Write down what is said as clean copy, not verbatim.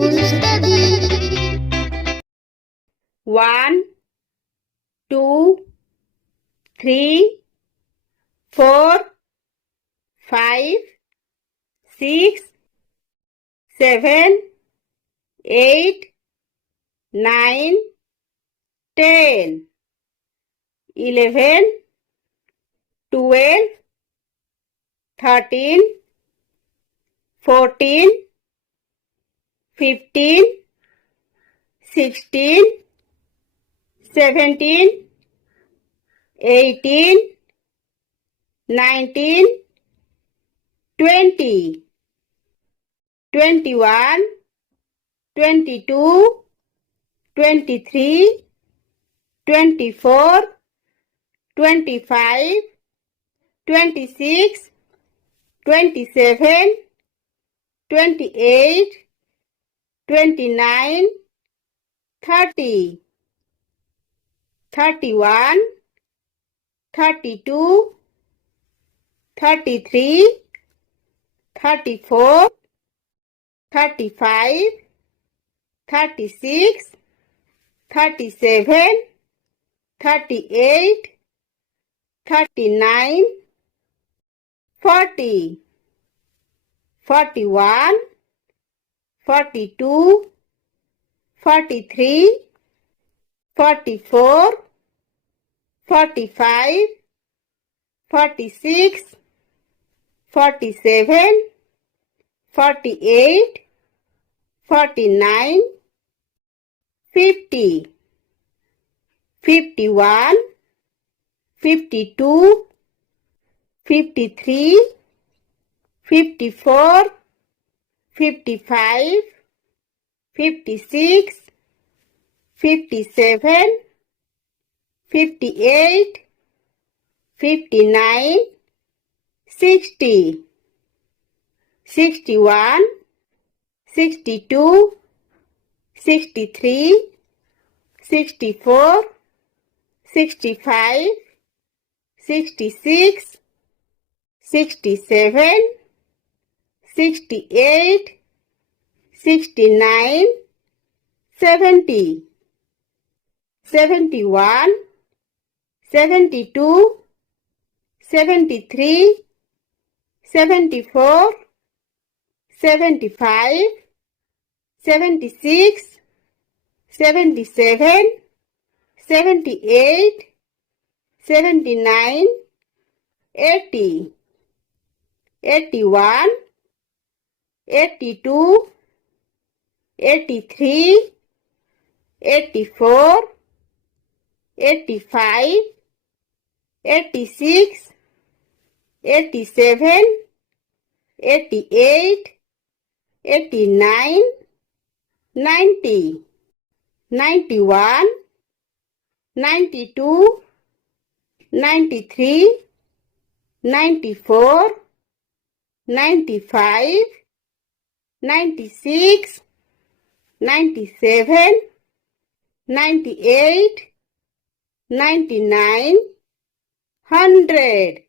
study. 1, 2, 3, 4, 5, 6, 7, 8, 9, 10, 11, 12, 13, 14, 15, 16, 17, 18, 19, 20, 21, 22, 23, 24, 25, 26, 27, 28, 29, 30, 31, 32, 33, 34, 35, 36, 37, 38, 39, 40, 41, 42, 43, 44, 45, 46, 47, 48, 49, 50, 51, 52, 53, 54, 55, 56, 57, 58, 59, 60, 61, 62, 63, 64, 65, 66, 67, 68, 69, 70, 71, 72, 73, 74, 75, 76, 77, 78, 79, 80, 81, 82, 83, 84, 85, 86, 87, 88, 89, 90, 91, 92, 93, 94, 95, 96, 97, 98, 99, 100.